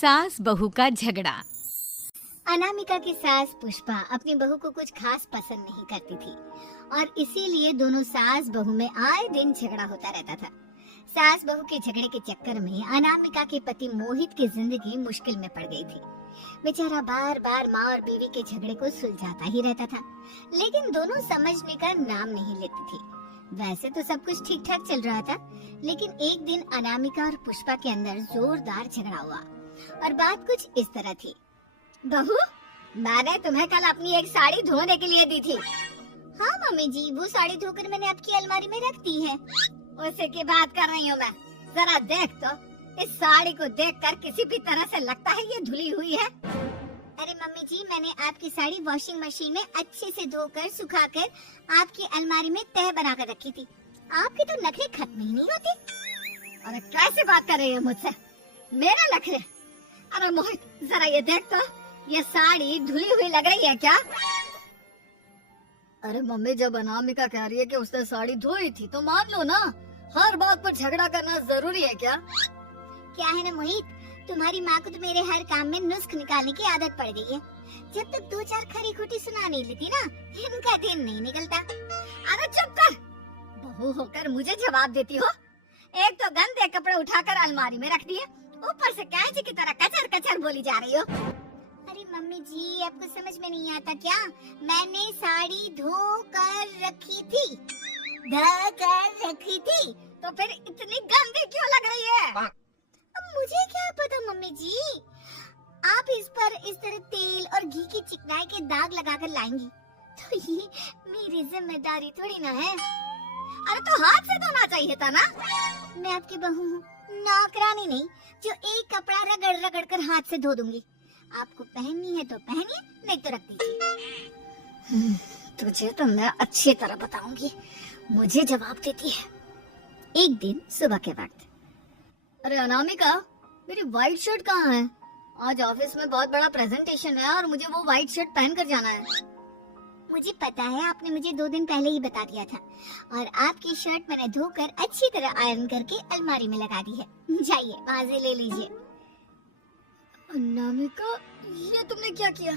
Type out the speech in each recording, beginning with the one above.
सास बहू का झगड़ा। अनामिका की सास पुष्पा अपनी बहू को कुछ खास पसंद नहीं करती थी और इसीलिए दोनों सास बहू में आए दिन झगड़ा होता रहता था। सास बहू के झगड़े के चक्कर में अनामिका के पति मोहित की जिंदगी मुश्किल में पड़ गई थी। बेचारा बार बार माँ और बीवी के झगड़े को सुलझाता ही रहता था, लेकिन दोनों समझने का नाम नहीं लेती थी। वैसे तो सब कुछ ठीक ठाक चल रहा था, लेकिन एक दिन अनामिका और पुष्पा के अंदर जोरदार झगड़ा हुआ और बात कुछ इस तरह थी। बहू, मैंने तुम्हें कल अपनी एक साड़ी धोने के लिए दी थी। हाँ मम्मी जी, वो साड़ी धोकर मैंने आपकी अलमारी में रख दी है। उसी की बात कर रही हूँ मैं। जरा देख तो, इस साड़ी को देखकर किसी भी तरह से लगता है ये धुली हुई है। अरे मम्मी जी, मैंने आपकी साड़ी वॉशिंग मशीन में अच्छे से धोकर सुखाकर आपकी अलमारी में तह बनाकर रखी थी। आपके तो नखरे खत्म ही नहीं होते। अरे कैसे बात कर रही है मुझसे? मेरे नखरे? अरे मोहित, जरा ये देख तो, ये साड़ी धुली हुई लग रही है क्या? अरे मम्मी, जब अनामिका कह रही है कि उसने साड़ी धोई थी तो मान लो ना। हर बात पर झगड़ा करना जरूरी है क्या? क्या है ना मोहित, तुम्हारी माँ को तो मेरे हर काम में नुस्ख निकालने की आदत पड़ गई है। जब तक दो चार खरी खोटी सुना नहीं लेती ना, इनका दिन नहीं निकलता। अरे चुप कर, बहू होकर मुझे जवाब देती हो। एक तो गंदे कपड़े उठाकर अलमारी में रख दिए, ऊपर से कैंची की तरह कचर कचर बोली जा रही हो। अरे मम्मी जी, आपको समझ में नहीं आता क्या? मैंने साड़ी धो कर रखी थी, तो फिर इतनी गंदी क्यों लग रही है? अब मुझे क्या पता मम्मी जी, आप इस पर इस तरह तेल और घी की चिकनाई के दाग लगाकर लाएंगी तो ये मेरी जिम्मेदारी थोड़ी ना है। अरे तो हाथ से धोना चाहिए था ना। मैं आपकी बहू हूँ, नौकरानी नहीं जो एक कपड़ा रगड़ रगड़ कर हाथ से धो दूंगी। आपको पहननी है तो पहनिए, नहीं तो रख दीजिए। तुझे तो मैं अच्छी तरह बताऊंगी, मुझे जवाब देती है। एक दिन सुबह के वक्त, अरे अनामिका, मेरी व्हाइट शर्ट कहाँ है? आज ऑफिस में बहुत बड़ा प्रेजेंटेशन है और मुझे वो व्हाइट शर्ट पहन कर जाना है। मुझे पता है, आपने मुझे 2 दिन पहले ही बता दिया था और आपकी शर्ट मैंने धोकर अच्छी तरह आयरन करके अलमारी में लगा दी है। जाइए वहाँ से ले लीजिए। अनामिका, ये तुमने क्या किया?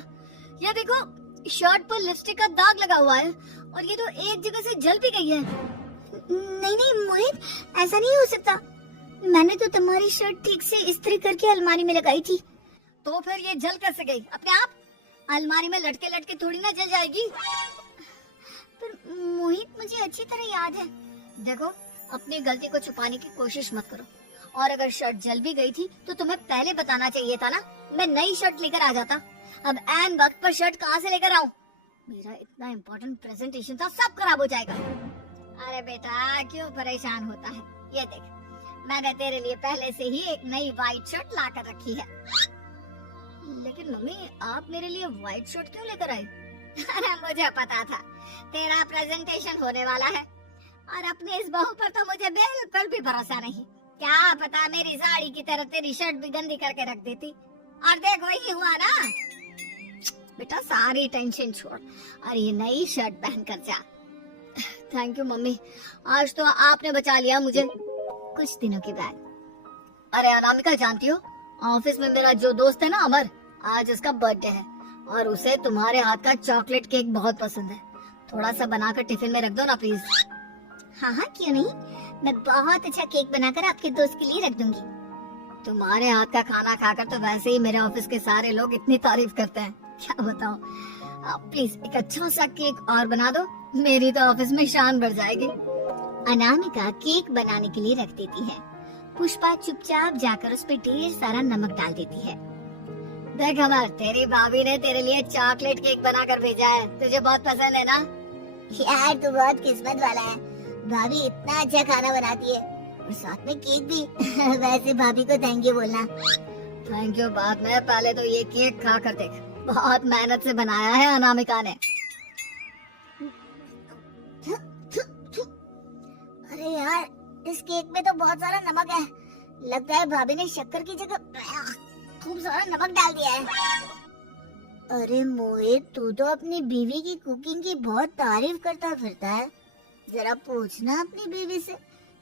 ये देखो, शर्ट पर लिपस्टिक का दाग लगा हुआ है और ये तो एक जगह से जल भी गई है। नहीं नहीं मोहित, ऐसा नहीं हो सकता। मैंने तो तुम्हारी शर्ट ठीक से इस्त्री करके अलमारी में लगाई थी। तो फिर ये जल कैसे गई अपने आप? अलमारी में लटके लटके थोड़ी ना जल जाएगी। पर मोहित, मुझे अच्छी तरह याद है। देखो, अपनी गलती को छुपाने की कोशिश मत करो। और अगर शर्ट जल भी गई थी तो तुम्हें पहले बताना चाहिए था ना। मैं नई शर्ट लेकर आ जाता। अब ऐन वक्त पर शर्ट कहाँ से लेकर आऊं? मेरा इतना इम्पोर्टेंट प्रेजेंटेशन था, सब खराब हो जाएगा। अरे बेटा, क्यों परेशान होता है? ये देख, मैंने तेरे लिए पहले से ही एक नई व्हाइट शर्ट ला कर रखी है। लेकिन मम्मी, आप मेरे लिए व्हाइट शर्ट क्यों लेकर आई? अरे मुझे पता था तेरा प्रेजेंटेशन होने वाला है और अपनी इस बहू पर तो मुझे बिल्कुल भी भरोसा नहीं। क्या पता मेरी साड़ी की तरह तेरी शर्ट भी गंदी करके रख देती। और देख, वही हुआ ना। बेटा, सारी टेंशन छोड़ और ये नई शर्ट पहन कर जा। थैंक यू मम्मी, आज तो आपने बचा लिया मुझे। कुछ दिनों के बाद, अरे अनामिका, जानती हो, ऑफिस में मेरा जो दोस्त है ना अमर, आज उसका बर्थडे है और उसे तुम्हारे हाथ का चॉकलेट केक बहुत पसंद है। थोड़ा सा बनाकर टिफिन में रख दो ना प्लीज। हाँ हाँ, क्यों नहीं, मैं बहुत अच्छा केक बनाकर आपके दोस्त के लिए रख दूंगी। तुम्हारे हाथ का खाना खाकर तो वैसे ही मेरे ऑफिस के सारे लोग इतनी तारीफ करते हैं, क्या बताऊं। प्लीज एक अच्छा सा केक और बना दो, मेरी तो ऑफिस में शान बढ़ जाएगी। अनामिका केक बनाने के लिए रख देती है। पुष्पा चुपचाप जाकर उस पे ढेर सारा नमक डाल देती है। देख अमर, तेरी भाभी ने तेरे लिए चॉकलेट केक बनाकर भेजा है, तुझे बहुत पसंद है ना? यार, तू बहुत किस्मत वाला है, भाभी इतना अच्छा खाना बनाती है और साथ में केक भी। वैसे भाभी को थैंक यू बोलना। थैंक यू बाद में, पहले तो ये केक खा कर देख, बहुत मेहनत से बनाया है अनामिका ने। अरे यार, इस केक में तो बहुत सारा नमक है। लगता है भाभी ने शक्कर की जगह खूब सारा नमक डाल दिया है। अरे मोहित, तू तो अपनी बीवी की कुकिंग की बहुत तारीफ करता फिरता है। जरा पूछना अपनी बीवी से,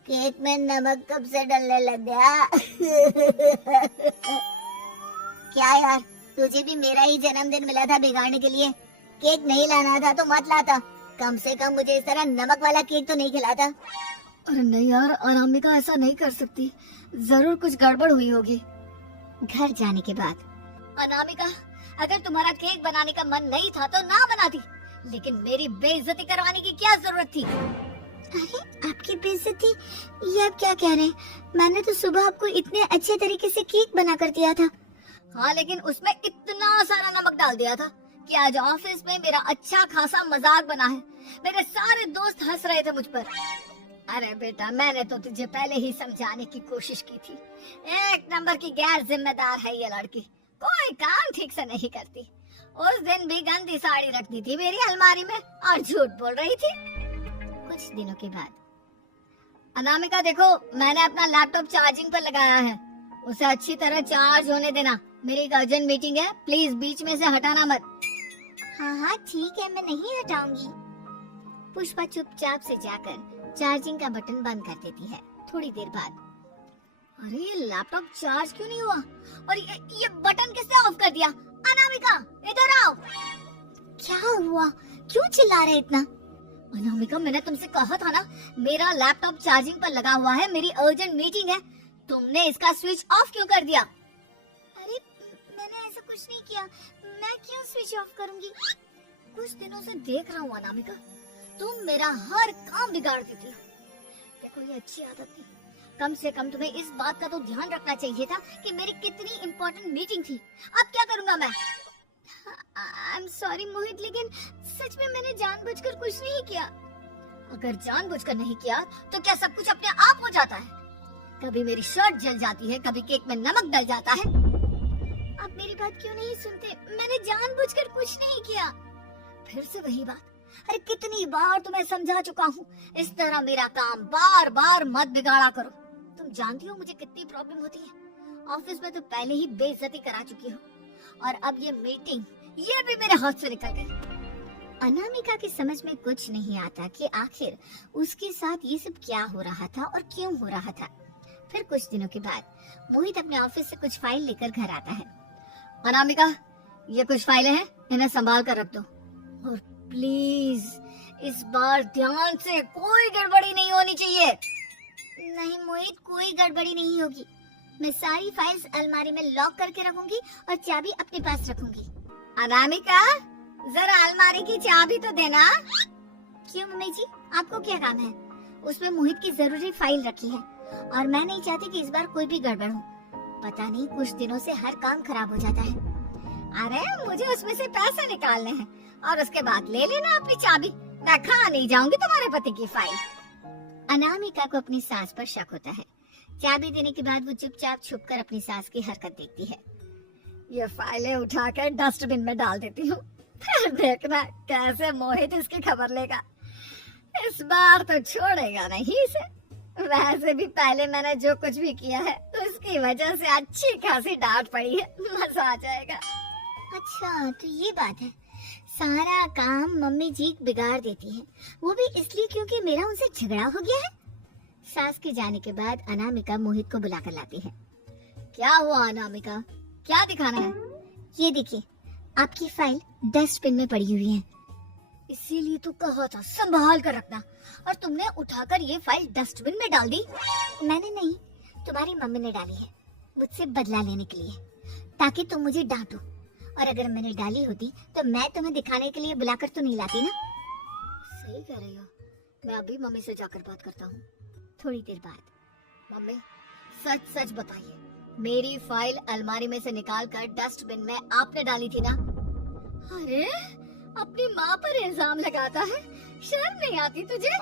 केक में नमक कब से डलने लग गया? क्या यार, तुझे भी मेरा ही जन्मदिन मिला था बिगाड़ने के लिए। केक नहीं लाना था तो मत लाता, कम से कम मुझे इस तरह नमक वाला केक तो नहीं खिलाता। अरे नहीं यार, अनामिका ऐसा नहीं कर सकती, जरूर कुछ गड़बड़ हुई होगी। घर जाने के बाद, अनामिका, अगर तुम्हारा केक बनाने का मन नहीं था तो ना बनाती, लेकिन मेरी बेइज्जती करवाने की क्या जरूरत थी? अरे आपकी बेइज्जती, ये आप क्या कह रहे हैं? मैंने तो सुबह आपको इतने अच्छे तरीके से केक बना कर दिया था। हाँ, लेकिन उसमें इतना सारा नमक डाल दिया था कि आज ऑफिस में मेरा अच्छा खासा मजाक बना है। मेरे सारे दोस्त हंस रहे थे मुझ पर। अरे बेटा, मैंने तो तुझे पहले ही समझाने की कोशिश की थी। एक नंबर की गैर जिम्मेदार है ये लड़की, कोई काम ठीक से नहीं करती। उस दिन भी गंदी साड़ी रख दी थी मेरी अलमारी में और झूठ बोल रही थी। कुछ दिनों के बाद, अनामिका देखो, मैंने अपना लैपटॉप चार्जिंग पर लगाया है, उसे अच्छी तरह चार्ज होने देना। मेरी एक अर्जेंट मीटिंग है, प्लीज बीच में से हटाना मत। हाँ हाँ ठीक है, मैं नहीं हटाऊंगी। पुष्पा चुपचाप से जाकर चार्जिंग का बटन बंद कर देती है। थोड़ी देर बाद, अरे ये लैपटॉप चार्ज क्यों नहीं हुआ? और ये बटन किसने ऑफ कर दिया? अनामिका, इधर आओ। क्या हुआ? क्यों चिल्ला रहे इतना? अनामिका, मैंने तुमसे कहा था ना, मेरा लैपटॉप चार्जिंग पर लगा हुआ है, मेरी अर्जेंट मीटिंग है। तुमने इसका स्विच ऑफ क्यों कर दिया? अरे मैंने ऐसा कुछ नहीं किया, मैं क्यों स्विच ऑफ करूंगी? कुछ दिनों से देख रहा हूँ अनामिका, तुम मेरा हर काम बिगाड़ देती हो। देखो, ये अच्छी आदत थी। कम से कम तुम्हें इस बात का तो ध्यान रखना चाहिए था कि मेरी कितनी इम्पोर्टेंट मीटिंग थी। अब क्या करूंगा मैं? आई एम सॉरी मोहित, लेकिन सच में मैंने जानबूझकर कुछ नहीं किया। अगर जानबूझकर नहीं किया तो क्या सब कुछ अपने आप हो जाता है? कभी मेरी शर्ट जल जाती है, कभी केक में नमक डल जाता है। आप मेरी बात क्यों नहीं सुनते? मैंने जानबूझकर कुछ नहीं किया। फिर से वही बात। अरे कितनी बार तुम्हें समझा चुका हूँ, इस तरह मेरा काम बार बार मत बिगाड़ा करो। तुम जानती हो मुझे कितनी प्रॉब्लम होती है। ऑफिस में तो पहले ही बेइज्जती करा चुकी हो, और अब ये मीटिंग, ये भी मेरे हाथ से निकल गई। अनामिका की समझ में कुछ नहीं आता कि आखिर उसके साथ ये सब क्या हो रहा था और क्यों हो रहा था। फिर कुछ दिनों के बाद मोहित अपने ऑफिस से कुछ फाइल लेकर घर आता है। अनामिका, ये कुछ फाइलें हैं, इन्हें संभाल कर रख दो। और प्लीज इस बार ध्यान से, कोई गड़बड़ी नहीं होनी चाहिए। नहीं मोहित, कोई गड़बड़ी नहीं होगी। मैं सारी फाइल्स अलमारी में लॉक करके रखूंगी और चाबी अपने पास रखूंगी। अनामिका, जरा अलमारी की चाबी तो देना। क्यों मम्मी जी, आपको क्या काम है? उसमें मोहित की जरूरी फाइल रखी है और मैं नहीं चाहती कि इस बार कोई भी गड़बड़ हो। पता नहीं कुछ दिनों से हर काम खराब हो जाता है। अरे मुझे उसमें से पैसे निकालने हैं और उसके बाद ले लेना अपनी चाबी। मैं खा नहीं जाऊंगी तुम्हारे पति की फाइल। अनामिका को अपनी सास पर शक होता है। चाबी देने के बाद वो चुपचाप छुपकर अपनी सास की हरकत देखती है। ये फाइलें उठाकर डस्टबिन में डाल देती हूँ, फिर देखना कैसे मोहित इसकी खबर लेगा। इस बार तो छोड़ेगा नहीं इसे। वैसे भी पहले मैंने जो कुछ भी किया है उसकी वजह से अच्छी खासी डांट पड़ी है, मजा आ जाएगा। अच्छा तो ये बात है, सारा काम मम्मी जी बिगाड़ देती है, वो भी इसलिए क्योंकि मेरा उनसे झगड़ा हो गया है। सास के जाने के बाद अनामिका मोहित को बुलाकर लाती है। क्या हुआ अनामिका, क्या दिखाना है? ये देखिए, आपकी फाइल डस्टबिन में पड़ी हुई है। इसीलिए तो कहा था संभाल कर रखना, और तुमने उठाकर ये फाइल डस्टबिन में डाल दी। मैंने नहीं, तुम्हारी मम्मी ने डाली है, मुझसे बदला लेने के लिए, ताकि तुम मुझे डांटो। और अगर मैंने डाली होती तो मैं तुम्हें दिखाने के लिए बुलाकर तो नहीं लाती ना। सही कह रही हो, मैं अभी मम्मी से जाकर बात करता हूँ। थोड़ी देर बाद, मम्मी सच सच बताइए, मेरी फाइल अलमारी में से निकाल कर डस्टबिन में आपने डाली थी ना? अरे अपनी माँ पर इल्जाम लगाता है, शर्म नहीं आती तुझे?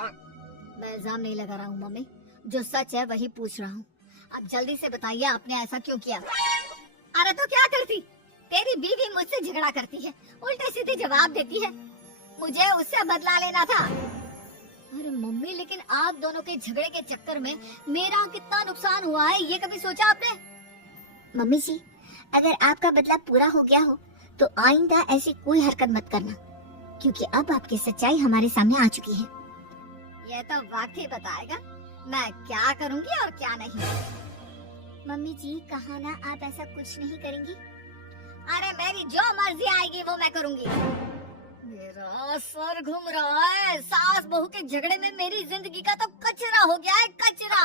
मैं इल्जाम नहीं लगा रहा हूँ मम्मी, जो सच है वही पूछ रहा हूँ। आप जल्दी से बताइए आपने ऐसा क्यों किया? अरे तो क्या करती, तेरी बीवी मुझसे झगड़ा करती है, उल्टे सीधे जवाब देती है, मुझे उससे बदला लेना था। अरे मम्मी, लेकिन आप दोनों के झगड़े के चक्कर में मेरा कितना नुकसान हुआ है, ये कभी सोचा आपने? मम्मी जी, अगर आपका बदला पूरा हो गया हो तो आइंदा ऐसी कोई हरकत मत करना, क्योंकि अब आपकी सच्चाई हमारे सामने आ चुकी है। ये तो वक्त ही बताएगा मैं क्या करूंगी और क्या नहीं। मम्मी जी, कहा ना आप ऐसा कुछ नहीं करेंगी। अरे मेरी जो मर्जी आएगी वो मैं करूंगी। मेरा सर घूम रहा है। सास बहू के झगड़े में मेरी जिंदगी का तो कचरा हो गया है, कचरा।